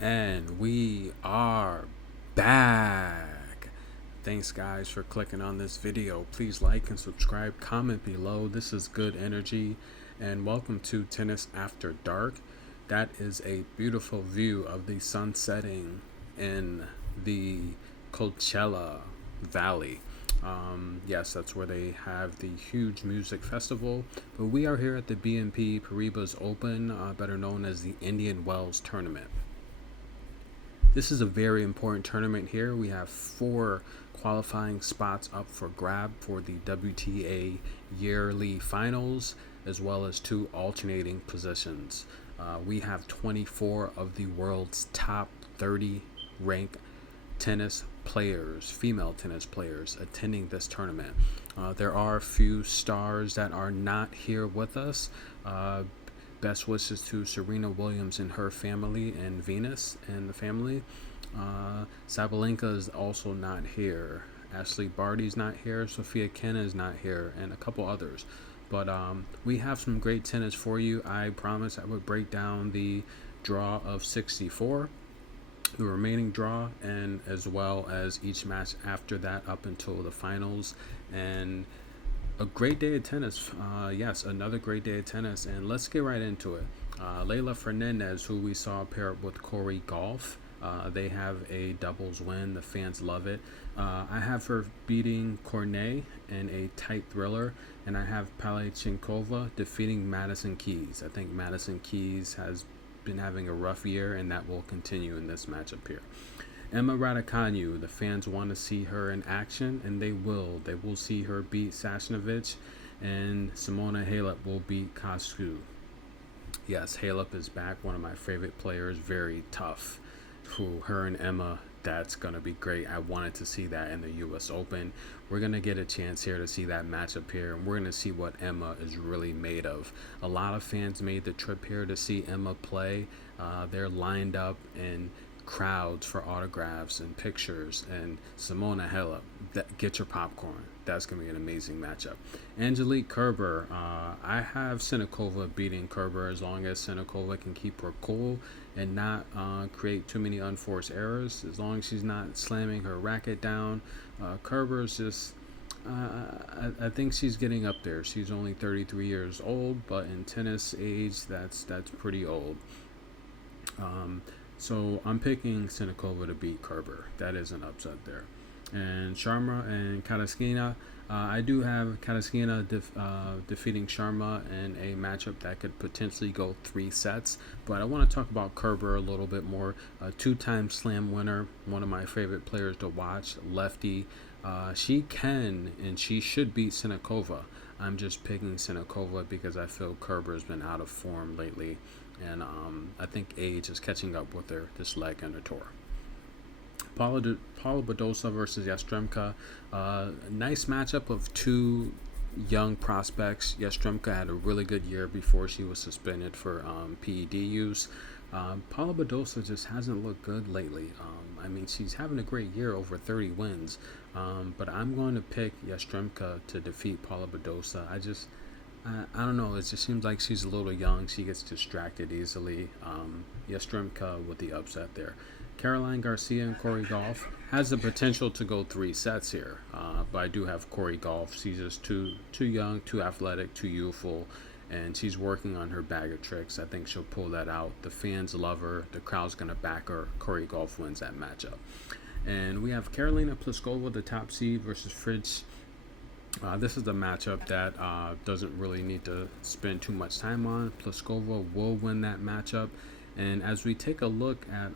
And we are back. Thanks, guys, for clicking on this video. Please like and subscribe, comment below. This is good energy. And welcome to Tennis After Dark. That is a beautiful view of the sun setting in the Coachella Valley. Yes, that's where they have the huge music festival. But we are here at the BNP Paribas Open, better known as the Indian Wells Tournament. This is a very important tournament here. We have 4 qualifying spots up for grab for the WTA yearly finals, as well as 2 alternating positions. We have 24 of the world's top 30 ranked tennis players, female tennis players, attending this tournament. There are a few stars that are not here with us. Best wishes to Serena Williams and her family, and Venus and the family. Sabalenka is also not here. Ashley Barty's not here. Sophia Kenna is not here, and a couple others. But we have some great tennis for you. I promised I would break down the draw of 64, the remaining draw, and as well as each match after that up until the finals. And a great day of tennis. Yes, another great day of tennis. And let's get right into it. Leylah Fernandez, who we saw pair up with Corey Golf. They have a doubles win. The fans love it. I have her beating Cornet in a tight thriller. And I have Palechinkova defeating Madison Keys. I think Madison Keys has been having a rough year, and that will continue in this matchup here. Emma Raducanu, the fans want to see her in action, and they will. They will see her beat Sasnovich, and Simona Halep will beat Kasku. Yes, Halep is back, one of my favorite players, very tough. Her and Emma, that's going to be great. I wanted to see that in the U.S. Open. We're going to get a chance here to see that matchup here, and we're going to see what Emma is really made of. A lot of fans made the trip here to see Emma play. They're lined up in crowds for autographs and pictures. And Simona Halep, get your popcorn. That's going to be an amazing matchup. Angelique Kerber, I have Senekova beating Kerber as long as Senekova can keep her cool and not create too many unforced errors. As long as she's not slamming her racket down. Kerber's just, I think she's getting up there. She's only 33 years old, but in tennis age, that's pretty old. So I'm picking Senekova to beat Kerber. That is an upset there. And Sharma and Karaskina, I do have Karaskina defeating Sharma in a matchup that could potentially go 3 sets. But I want to talk about Kerber a little bit more. A 2-time slam winner, one of my favorite players to watch, lefty. She can and she should beat Senekova. I'm just picking Senekova because I feel Kerber's been out of form lately. And I think age is catching up with her, this leg on her tour. Paula Badosa versus Yastremka. Nice matchup of 2 young prospects. Yastremka had a really good year before she was suspended for PED use. Paula Badosa just hasn't looked good lately. I mean, she's having a great year, over 30 wins. But I'm going to pick Yastremka to defeat Paula Badosa. I don't know. It just seems like she's a little young. She gets distracted easily. Yastremka with the upset there. Caroline Garcia and Corey Golf has the potential to go 3 sets here. But I do have Corey Golf. She's just too young, too athletic, too youthful. And she's working on her bag of tricks. I think she'll pull that out. The fans love her. The crowd's going to back her. Corey Golf wins that matchup. And we have Karolina Pliskova, the top seed, versus Fritz. This is a matchup that doesn't really need to spend too much time on. Pliskova will win that matchup. And as we take a look at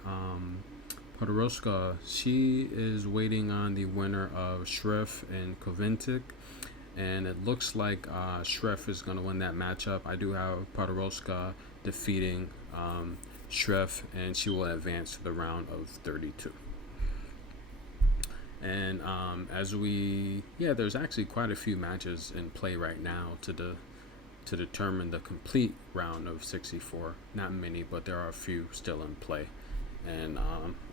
Podoroska, she is waiting on the winner of Shreff and Kovintik. And it looks like Shreff is going to win that matchup. I do have Podoroska defeating Shreff, and she will advance to the round of 32. And there's actually quite a few matches in play right now to determine the complete round of 64. Not many, but there are a few still in play. And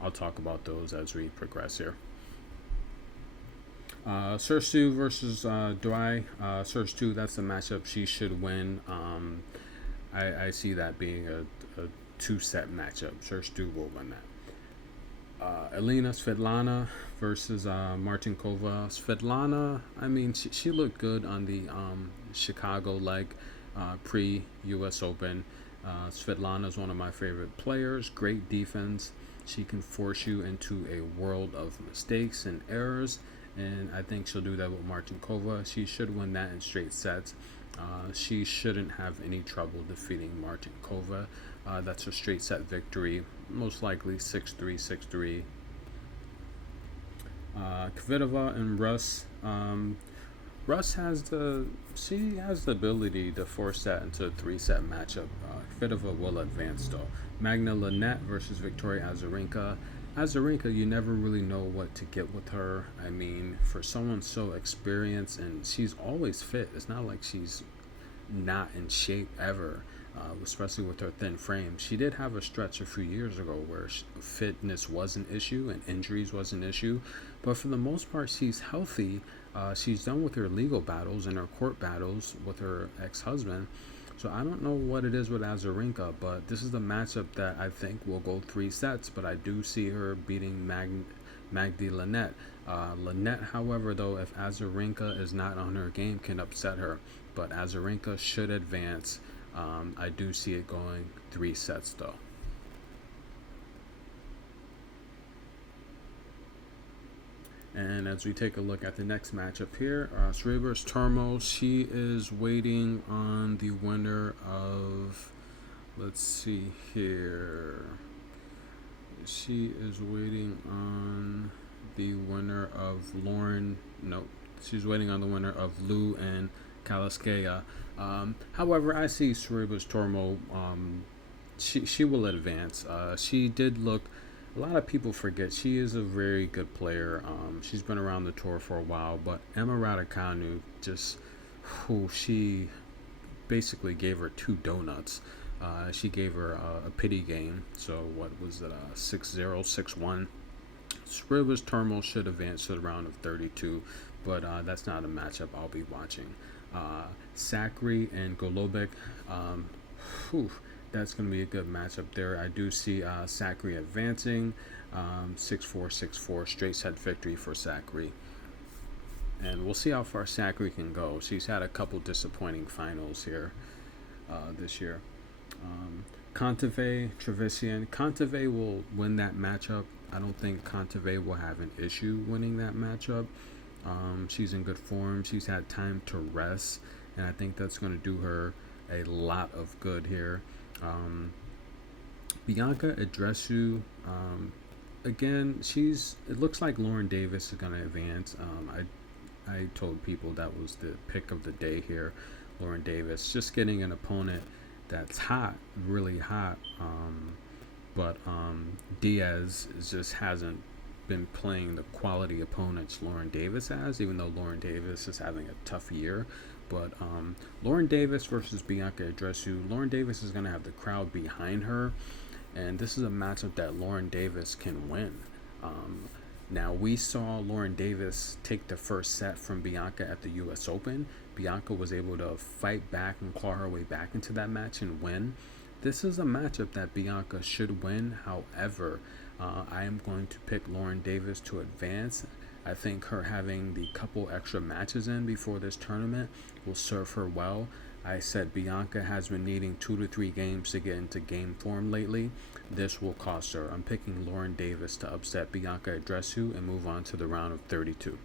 I'll talk about those as we progress here. Sursu versus Dwai. Sursu, that's the matchup she should win. I see that being a 2-set matchup. Sure Stu will win that. Elena Svetlana versus Martinkova. Svetlana, I mean, she looked good on the Chicago leg pre-U.S. Open. Svetlana is one of my favorite players. Great defense. She can force you into a world of mistakes and errors, and I think she'll do that with Martinkova. She should win that in straight sets. She shouldn't have any trouble defeating Martinkova. That's a straight set victory, most likely 6-3, 6-3. Kvitova and Russ. Russ has the ability to force that into a 3-set matchup. Kvitova will advance though. Magna Linette versus Victoria Azarenka. Azarenka, you never really know what to get with her. I mean, for someone so experienced, and she's always fit. It's not like she's not in shape ever, especially with her thin frame. She did have a stretch a few years ago where fitness was an issue and injuries was an issue, but for the most part, she's healthy. She's done with her legal battles and her court battles with her ex-husband. So I don't know what it is with Azarenka, but this is the matchup that I think will go 3 sets, but I do see her beating Magdi Linette. Linette, however, though, if Azarenka is not on her game, can upset her, but Azarenka should advance. I do see it going 3 sets, though. And as we take a look at the next matchup here, Srebers Tormo, she is waiting on the winner of, let's see here. She is waiting on the winner of she's waiting on the winner of Liu and Kaliskaya. However, I see Srebers Tormo, she will advance. She did look. A lot of people forget she is a very good player. She's been around the tour for a while, but Emma Raducanu she basically gave her 2 donuts. She gave her a pity game. So what was it? 6-0, 6-1. Srebers Tormo should advance to the round of 32, but that's not a matchup I'll be watching. Sakari and Golubic. That's going to be a good matchup there. I do see Sakari advancing, 6-4, 6-4, straight set victory for Sakari. And we'll see how far Sakari can go. She's had a couple disappointing finals here this year. Kontaveit, Trevisan. Kontaveit will win that matchup. I don't think Kontaveit will have an issue winning that matchup. She's in good form. She's had time to rest, and I think that's going to do her a lot of good here. Bianca Andreescu, again, it looks like Lauren Davis is going to advance. I told people that was the pick of the day here. Lauren Davis, just getting an opponent that's hot, really hot. But Diaz just hasn't been playing the quality opponents Lauren Davis has, even though Lauren Davis is having a tough year. But Lauren Davis versus Bianca Andreescu. Lauren Davis is going to have the crowd behind her, and this is a matchup that Lauren Davis can win. Now, we saw Lauren Davis take the first set from Bianca at the U.S. Open. Bianca was able to fight back and claw her way back into that match and win. This is a matchup that Bianca should win. However, I am going to pick Lauren Davis to advance. I think her having the couple extra matches in before this tournament will serve her well. I said Bianca has been needing 2 to 3 games to get into game form lately. This will cost her. I'm picking Lauren Davis to upset Bianca Andreescu and move on to the round of 32.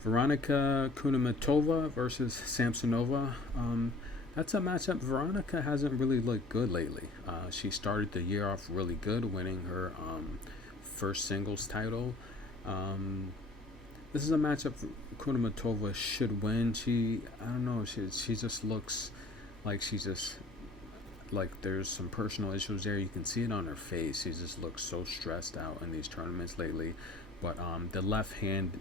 Veronika Kudermetova versus Samsonova. That's a matchup. Veronika hasn't really looked good lately. She started the year off really good, winning her first singles title. This is a matchup Kudermetova should win. I don't know, she just looks like there's some personal issues there. You can see it on her face. She just looks so stressed out in these tournaments lately. But the left hand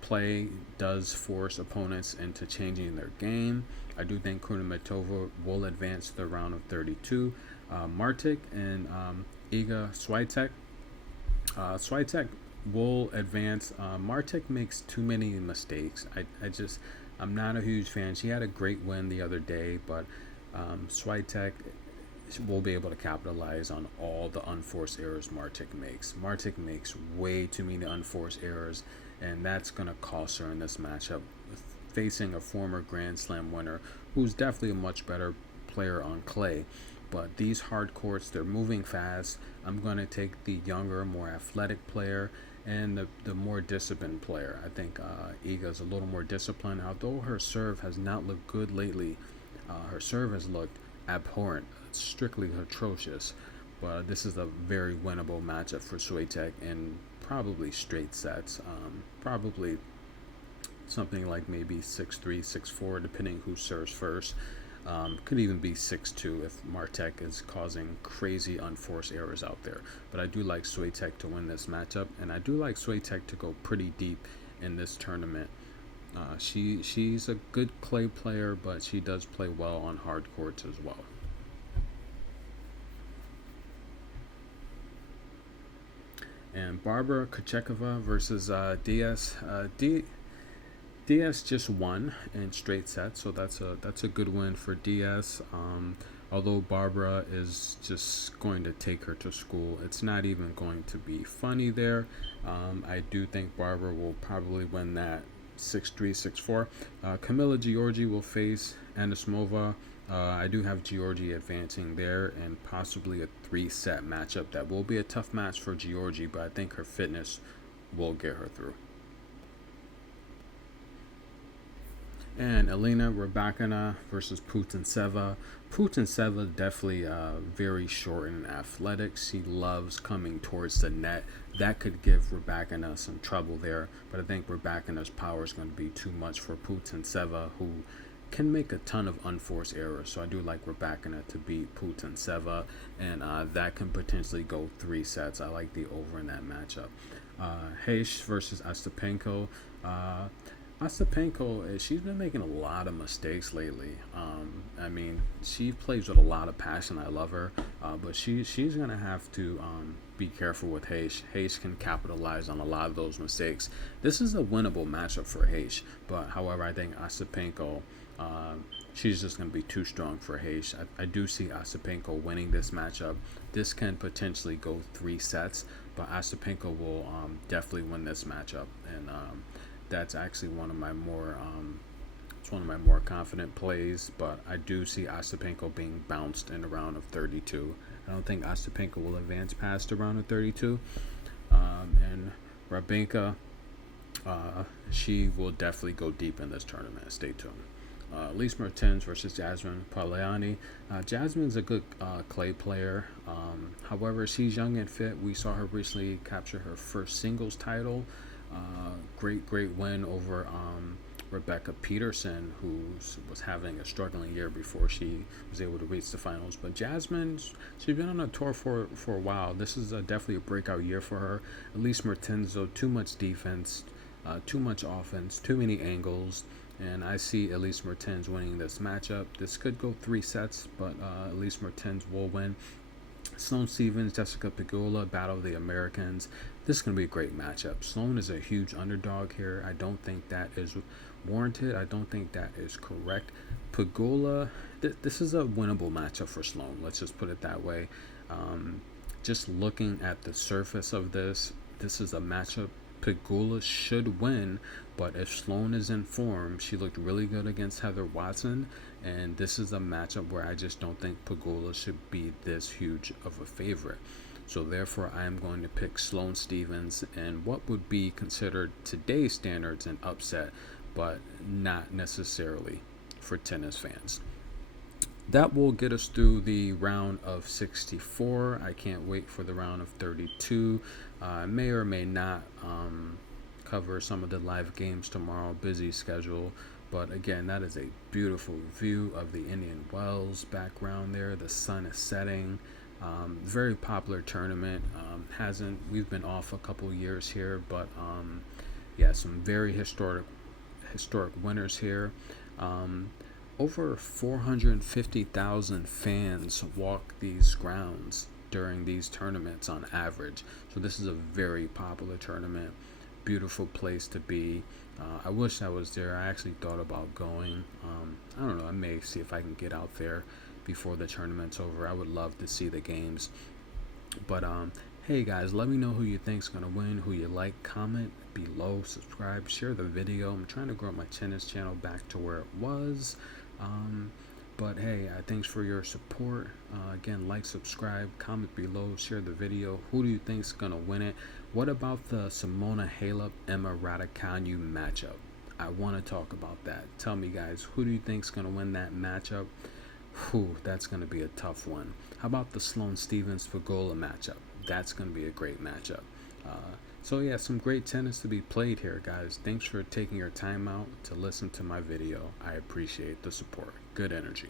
play does force opponents into changing their game. I do think Kudermetova will advance to the round of 32. Martic and Iga Swiatek. Swiatek will advance. Martic makes too many mistakes. I'm not a huge fan. She had a great win the other day, but Swiatek will be able to capitalize on all the unforced errors Martic makes. Martic makes way too many unforced errors, and that's going to cost her in this matchup, facing a former Grand Slam winner who's definitely a much better player on clay. But these hard courts, they're moving fast. I'm going to take the younger, more athletic player and the more disciplined player. I think Iga's a little more disciplined. Although her serve has not looked good lately, her serve has looked abhorrent, strictly atrocious. But this is a very winnable matchup for Swiatek in probably straight sets. Probably something like maybe 6-3, 6-4, depending who serves first. Could even be 6-2 if Martic is causing crazy unforced errors out there. But I do like Swiatek to win this matchup, and I do like Swiatek to go pretty deep in this tournament. She's a good clay player, but she does play well on hard courts as well. And Barbara Krejcikova versus Diaz. Diaz just won in straight sets, so that's a good win for Diaz. Although Barbara is just going to take her to school, it's not even going to be funny there. I do think Barbara will probably win that 6-3, 6-4. Camila Giorgi will face Anisimova. I do have Giorgi advancing there, and possibly a 3-set matchup. That will be a tough match for Giorgi, but I think her fitness will get her through. And Elena Rybakina versus Putintseva. Putintseva definitely very short and athletic. She loves coming towards the net. That could give Rybakina some trouble there. But I think Rybakina's power is going to be too much for Putintseva, who can make a ton of unforced errors. So I do like Rybakina to beat Putintseva, and that can potentially go 3 sets. I like the over in that matchup. Heish versus Ostapenko. Ostapenko, she's been making a lot of mistakes lately. I mean, she plays with a lot of passion. I love her, but she's going to have to be careful with Heish. Heish can capitalize on a lot of those mistakes. This is a winnable matchup for Heish, but however, I think Ostapenko, she's just going to be too strong for Heish. I do see Ostapenko winning this matchup. This can potentially go 3 sets, but Ostapenko will definitely win this matchup, and that's actually one of my more confident plays. But I do see Ostapenko being bounced in the round of 32. I don't think Ostapenko will advance past the round of 32. And Rybakina, she will definitely go deep in this tournament. Stay tuned. Elise Mertens versus Jasmine Palaiani. Jasmine's a good clay player. However, she's young and fit. We saw her recently capture her first singles title. Great win over Rebecca Peterson, who was having a struggling year before she was able to reach the finals. But Jasmine, she's been on a tour for a while. This is definitely a breakout year for her. Elise Mertens, though, too much defense, too much offense, too many angles. And I see Elise Mertens winning this matchup. This could go 3 sets, but Elise Mertens will win. Sloane Stephens, Jessica Pegula, Battle of the Americans. This is going to be a great matchup. Sloane is a huge underdog here. I don't think that is warranted. I don't think that is correct. Pegula, this is a winnable matchup for Sloane. Let's just put it that way. Just looking at the surface of this is a matchup Pegula should win, but if Sloane is in form, she looked really good against Heather Watson, and this is a matchup where I just don't think Pegula should be this huge of a favorite. So therefore, I am going to pick Sloane Stephens and what would be considered today's standards an upset, but not necessarily for tennis fans. That will get us through the round of 64. I can't wait for the round of 32. I may or may not cover some of the live games tomorrow. Busy schedule. But again, that is a beautiful view of the Indian Wells background there. The sun is setting. Very popular tournament. We've been off a couple years here, but yeah, some very historic winners here. Over 450,000 fans walk these grounds during these tournaments on average. So this is a very popular tournament. beautiful place to be. I wish I was there. I actually thought about going. I don't know. I may see if I can get out there before the tournament's over. I would love to see the games. But hey guys, let me know who you think's gonna win, who you like. Comment below, subscribe, share the video. I'm trying to grow my tennis channel back to where it was. But hey, thanks for your support. Again, like, subscribe, comment below, share the video. Who do you think's gonna win it? What about the Simona Halep Emma Raducanu matchup? I want to talk about that. Tell me, guys, who do you think's gonna win that matchup? Whew, that's going to be a tough one. How about the Sloane Stevens Fagola matchup? That's going to be a great matchup. So yeah, some great tennis to be played here, guys. Thanks for taking your time out to listen to my video. I appreciate the support. Good energy.